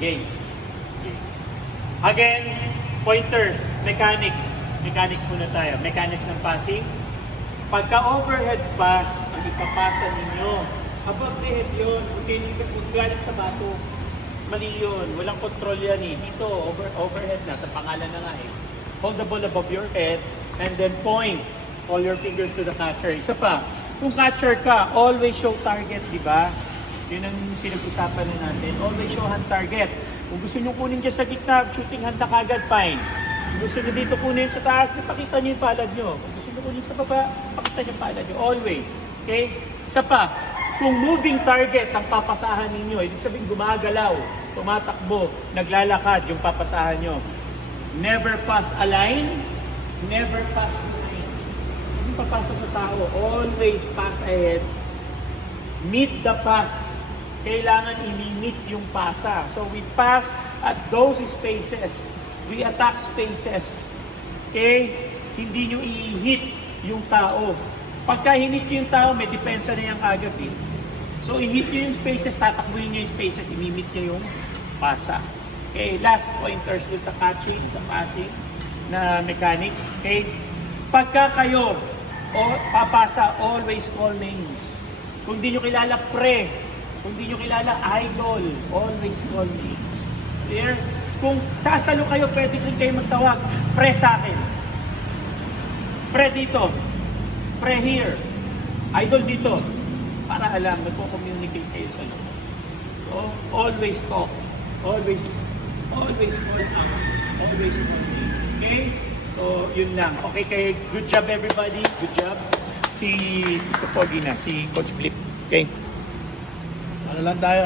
Game. Again, pointers, mechanics. Mechanics muna tayo. Mechanics ng passing. Pagka overhead pass, ang ipapasa ninyo, above the head yun. Okay, kung galing sa bato, mali yun. Walang control yan eh. Dito, overhead na. Sa pangalan na nga eh. Hold the ball above your head and then point all your fingers to the catcher. Isa pa, kung catcher ka, always show target, di ba? Yun ang pinag-usapan na natin. Always show hand target. Kung gusto nyo kunin dyan sa gitna, shooting hand na kagad, fine. Kung gusto nyo dito kunin sa taas, pakita nyo yung palad nyo. Kung gusto nyo kunin sa baba, pakita nyo yung palad nyo. Always. Okay? Isa pa, kung moving target ang papasahan ninyo, ibig sabihin gumagalaw, tumatakbo, naglalakad yung papasahan nyo. Never pass a line, never pass a line. Hindi papasa sa tao, always pass ahead. Meet the pass. Kailangan i-meet yung pasa. So we pass at those spaces. We attack spaces. Okay? Hindi nyo i-hit yung tao. Pagka hinit nyo yung tao, may depensa na yung agad eh. So i-hit nyo yung spaces, tatakbuhin nyo yung spaces, i-meet nyo yung pasa. Okay? Last pointers doon sa catching, sa passing na mechanics. Okay? Pagka kayo papasa, always call names. Kung di nyo kilala pre, kung di nyo kilala idol, always call names. Clear? Kung sasalo kayo, pwede rin kayo magtawag, pre sa akin. Pre dito. Pre here. Idol dito. Para alam, magpo-communicate kayo sa loob. So, always talk. Always call out. Always call names. Okay? So, yun lang. Okay, kay good job everybody. Good job. Si Pogi na, si Coach Flip. Okay? Ano lang tayo,